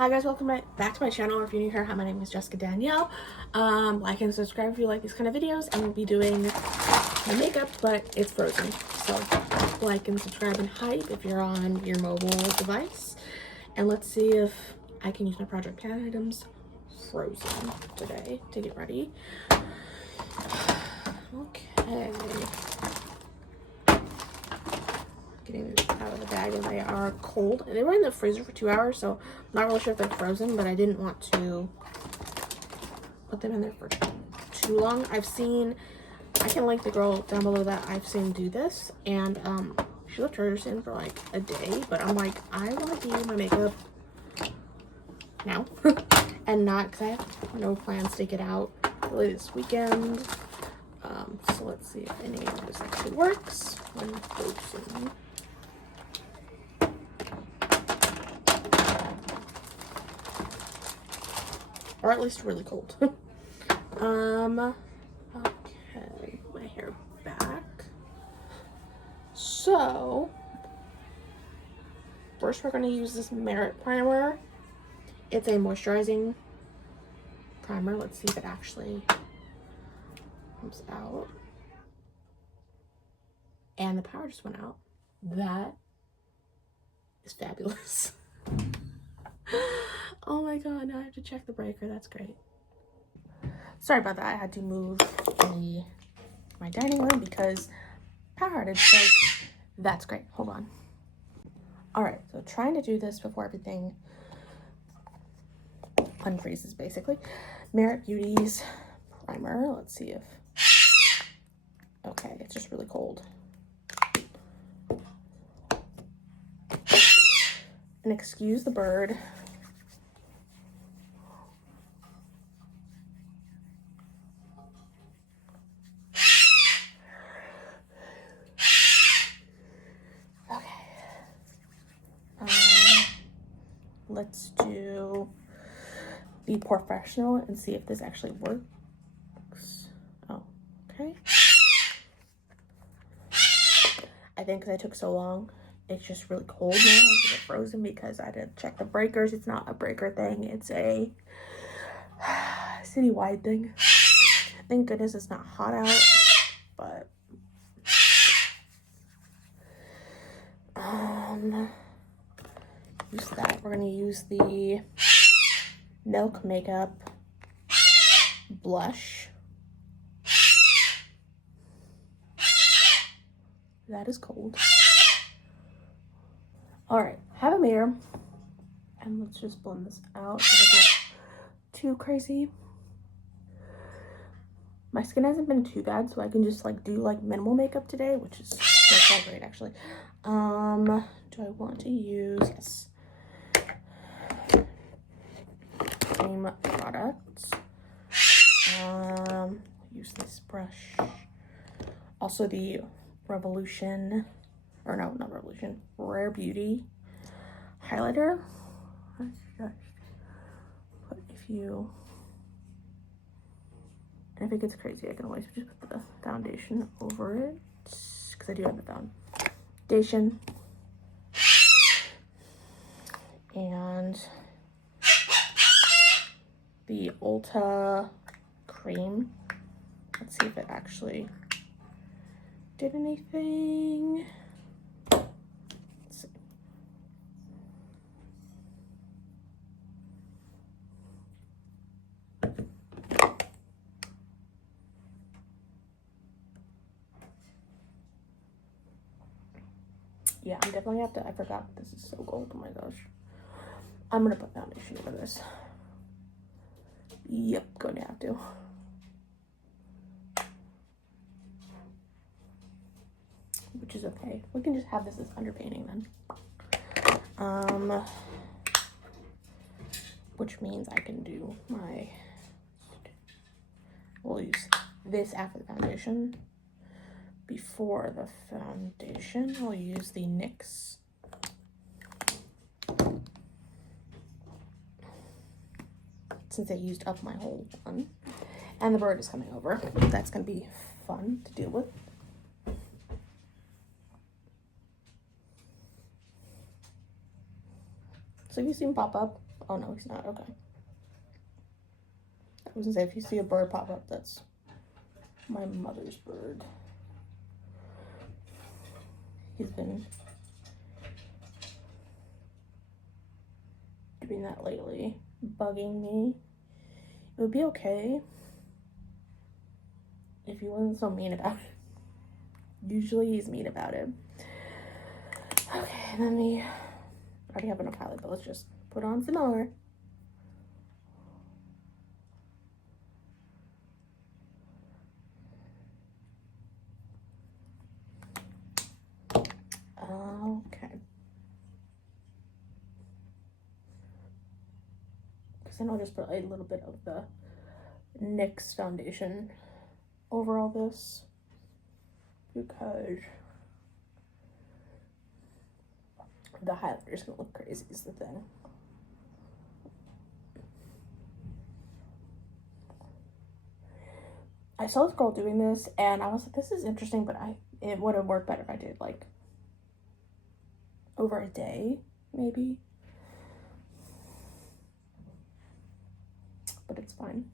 Hi guys, welcome back to my channel. If you're new here, hi, my name is Jessica Danielle. Like and subscribe if you like these kind of videos, and we'll be doing my makeup, but it's frozen. So like and subscribe and hype if you're on your mobile device. And let's see if I can use my Project Pan items frozen today to get ready. Okay. Getting these out of the bag, and they are cold. They were in the freezer for 2 hours, so I'm not really sure if they're frozen, but I didn't want to put them in there for too long. I can link the girl down below that I've seen do this, and she left hers in for like a day, but I'm like, I want to do my makeup now and not, because I have no plans to get out really this weekend. So let's see if any of this actually works when frozen. Or at least really cold. Okay, my hair back. So first we're going to use this Merit primer. It's a moisturizing primer. Let's see if it actually comes out. And the power just went out. That is fabulous. Oh my god, now I have to check the breaker. That's great. Sorry about that. I had to move my dining room because power outage. So that's great. Hold on. All right, so trying to do this before everything unfreezes, basically. Merit Beauty's primer. Let's see if... Okay, it's just really cold. And excuse the bird. Let's do Be Professional and see if this actually works. Oh, okay. I think because I took so long, it's just really cold now. It's frozen because I didn't check the breakers. It's not a breaker thing. It's a citywide thing. Thank goodness it's not hot out, but use that. We're gonna use the Milk Makeup blush. That is cold. All right, have a mirror, and let's just blend this out so it doesn't look too crazy. My skin hasn't been too bad, so I can just like do like minimal makeup today, which is that's all great actually. Do I want to use same product? Use this brush. Also the Revolution, or no, not Revolution, Rare Beauty highlighter. But if it gets crazy, I can always just put the foundation over it, because I do have the foundation. And the Ulta cream. Let's see if it actually did anything. Let's see. Yeah, I'm definitely have to, I forgot this is so gold, oh my gosh. I'm gonna put foundation over this. Yep, going to have to. Which is okay. We can just have this as underpainting then. Which means I can do we'll use this after the foundation. Before the foundation, I'll use the NYX since I used up my whole one. And the bird is coming over. That's gonna be fun to deal with. So if you see him pop up, Oh, no, he's not. Okay. I was gonna say, if you see a bird pop up, that's my mother's bird. He's been doing that lately, bugging me. It would be okay if he wasn't so mean about it. Usually he's mean about it. Okay, then we already have enough highlight, but let's just put on some more. Okay. Because then I'll just put a little bit of the NYX foundation over all this, because the highlighter is going to look crazy is the thing. I saw this girl doing this, and I was like, this is interesting, but it would have worked better if I did, like, over a day, maybe. But it's fine.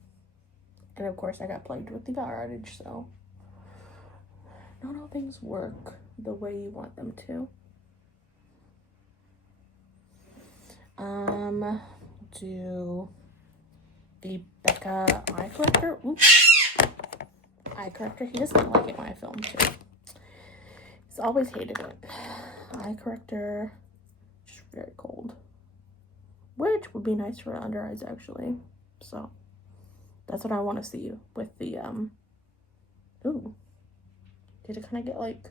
And of course, I got plagued with the power outage, so not all things work the way you want them to. Do the Becca eye corrector. Oops. Eye corrector. He doesn't like it when I film too. He's always hated it. Eye corrector, just very cold, which would be nice for under eyes actually. So that's what I want to see with the Ooh, did it kind of get like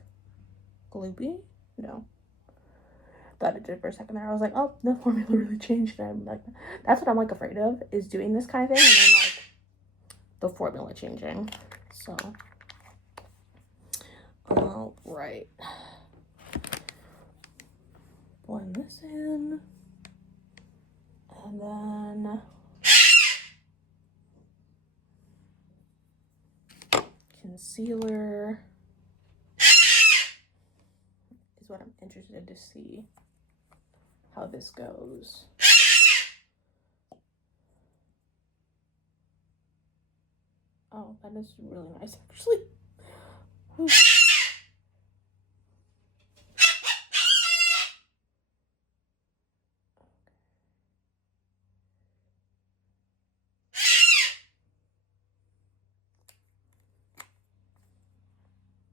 gloopy? No. Thought it did for a second there. I was like, oh, the formula really changed. And I'm like, that's what I'm like afraid of, is doing this kind of thing and then like the formula changing. So, all right. Blend this in, and then concealer is what I'm interested to see how this goes. Oh, that is really nice, actually. Ooh.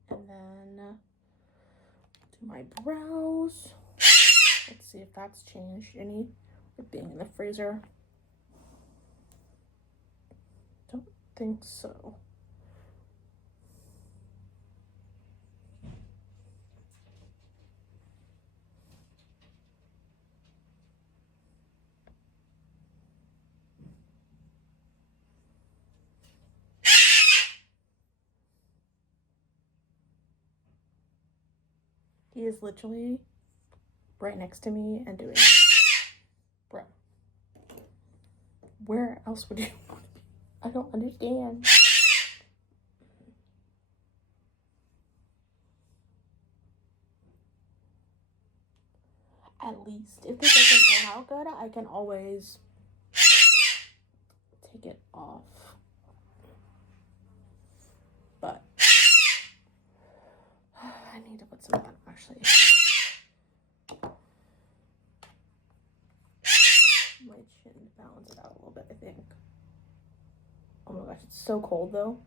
And then do my brows. Let's see if that's changed any with being in the freezer. Don't think so. He is literally right next to me and doing it. Bro. Where else would you want to be? I don't understand. At least, if this doesn't turn out good, I can always take it off. But I need to put some on, actually. My chin to balance it out a little bit, I think. Oh my gosh, it's so cold though.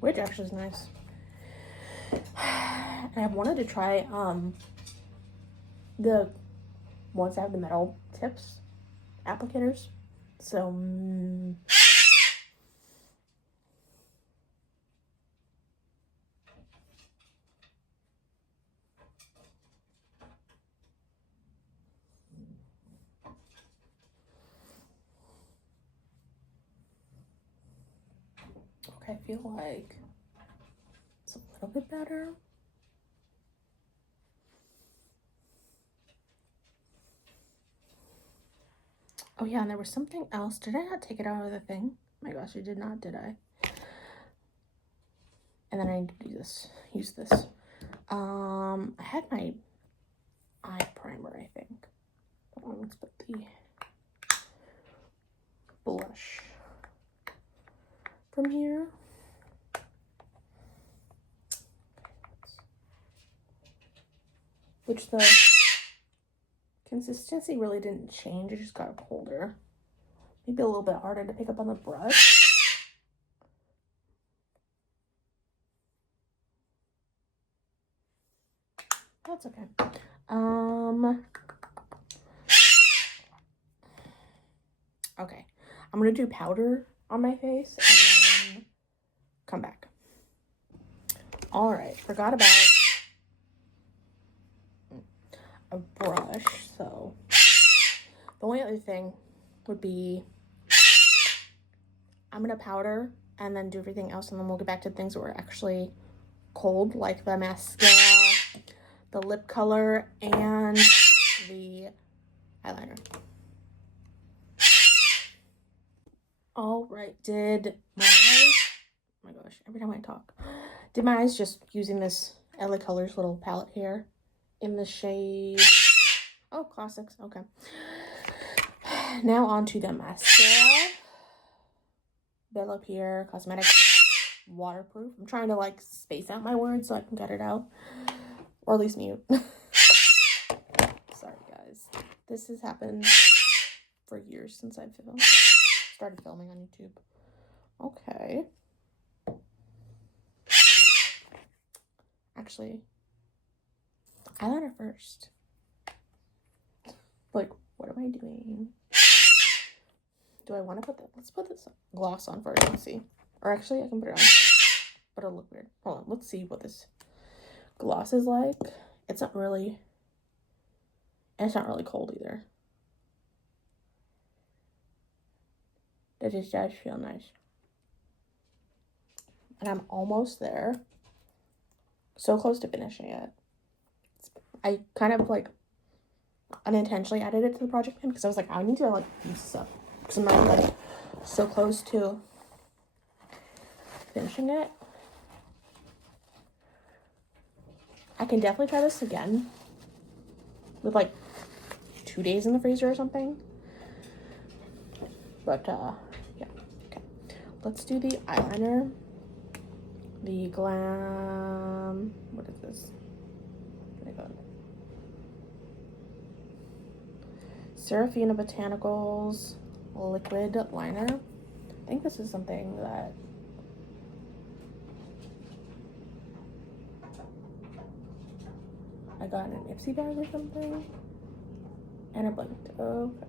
Which actually is nice. And I've wanted to try the ones that have the metal tips applicators. So okay, I feel like it's a little bit better. Oh yeah, and there was something else. Did I not take it out of the thing? Oh my gosh, I did not, did I? And then I need to use this. I had my eye primer, I think. Hold on, let's put the blush from here. Which the consistency really didn't change, it just got colder. Maybe a little bit harder to pick up on the brush. That's okay. Okay. I'm gonna do powder on my face and then come back. All right, forgot about a brush, so the only other thing would be I'm gonna powder and then do everything else, and then we'll get back to things that were actually cold, like the mascara, the lip color, and the eyeliner. All right, oh my gosh, every time I talk, did my eyes just using this LA Colors little palette here in the shade, oh, Classics, okay. Now on to the mascara. Bella Pierre Cosmetics waterproof. I'm trying to like space out my words so I can get it out, or at least mute. Sorry guys, this has happened for years since I've started filming on YouTube. Okay, actually, eyeliner first. Like, what am I doing? Do I want to put that? Let's put this gloss on first and see. Or actually, I can put it on, but it'll look weird. Hold on, let's see what this gloss is like. It's not really cold either. That just does feel nice. And I'm almost there. So close to finishing it. I kind of like unintentionally added it to the project pen because I was like, I need to like use this up because I'm not like so close to finishing it. I can definitely try this again with like 2 days in the freezer or something. But yeah, okay. Let's do the eyeliner. The Glam, what is this? Oh my God. Serafina Botanicals liquid liner. I think this is something that I got in an Ipsy bag or something, and I blinked. Okay.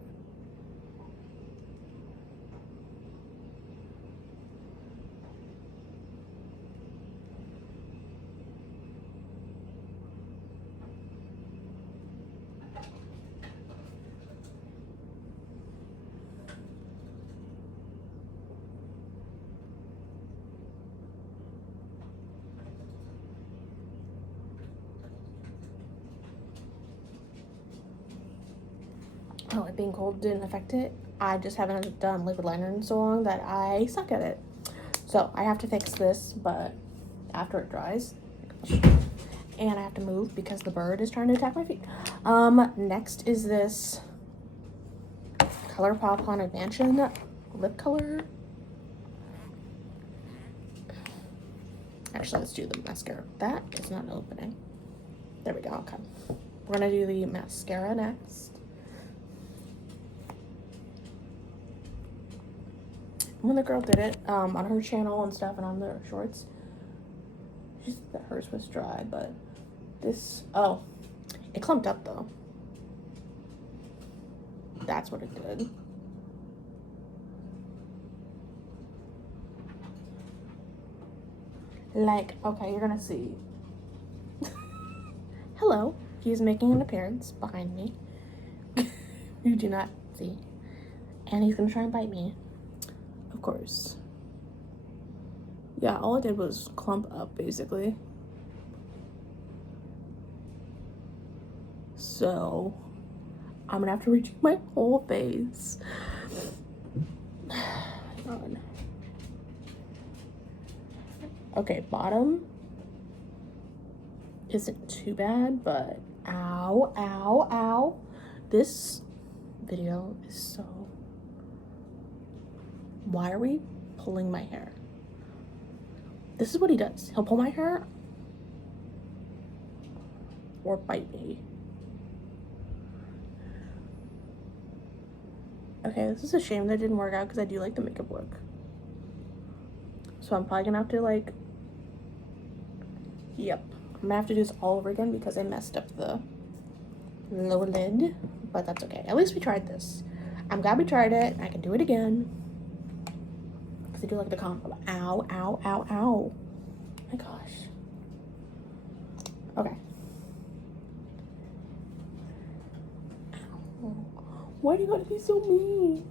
Oh, it being cold didn't affect it. I just haven't done liquid liner in so long that I suck at it. So I have to fix this, but after it dries. And I have to move because the bird is trying to attack my feet. Next is this ColourPop Haunted Mansion lip color. Actually, let's do the mascara. That is not opening. There we go, okay. We're gonna do the mascara next. When the girl did it on her channel and stuff and on their shorts, she said that hers was dry, but this, oh, it clumped up though. That's what it did. Like, okay, you're gonna see. Hello, he's making an appearance behind me. You do not see. And he's gonna try and bite me. Of course. Yeah, all it did was clump up, basically. So, I'm gonna have to redo my whole face. God. Okay, bottom isn't too bad, but ow, ow, ow. This video is so... Why are we pulling my hair? This is what he does. He'll pull my hair or bite me. Okay, this is a shame that didn't work out because I do like the makeup look. So I'm probably gonna have to like, yep. I'm gonna have to do this all over again because I messed up the lower lid, but that's okay. At least we tried this. I'm glad we tried it. I can do it again. Because I do like the combo. Ow, ow, ow, ow. My gosh. Okay. Ow. Why do you gotta be so mean?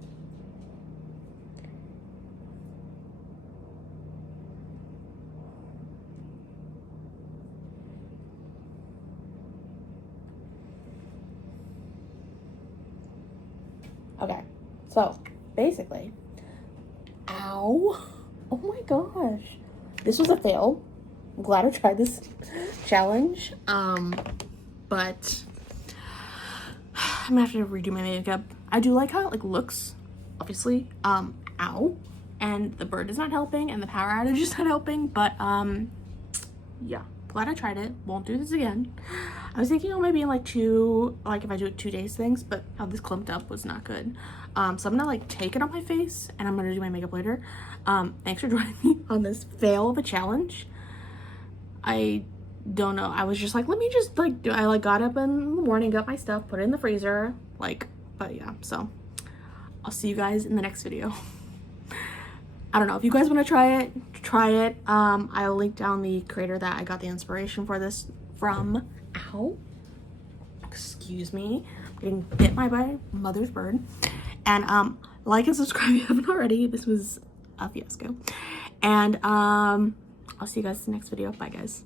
Okay, so basically, ow, oh my gosh, this was a fail. I'm glad I tried this challenge, but I'm gonna have to redo my makeup. I do like how it like looks, obviously, ow, and the bird is not helping, and the power outage is not helping, but yeah, glad I tried it. Won't do this again. I was thinking of maybe in like if I do it 2 days things, but how this clumped up was not good. So I'm gonna like take it on my face and I'm gonna do my makeup later. Thanks for joining me on this fail of a challenge. I don't know. I was just like, let me just like I like got up in the morning, got my stuff, put it in the freezer, like, but yeah, so I'll see you guys in the next video. I don't know if you guys want to try it. I'll link down the creator that I got the inspiration for this from. Ow, excuse me, I'm getting bit by my mother's bird. And like and subscribe if you haven't already. This was a fiasco. And I'll see you guys in the next video. Bye guys.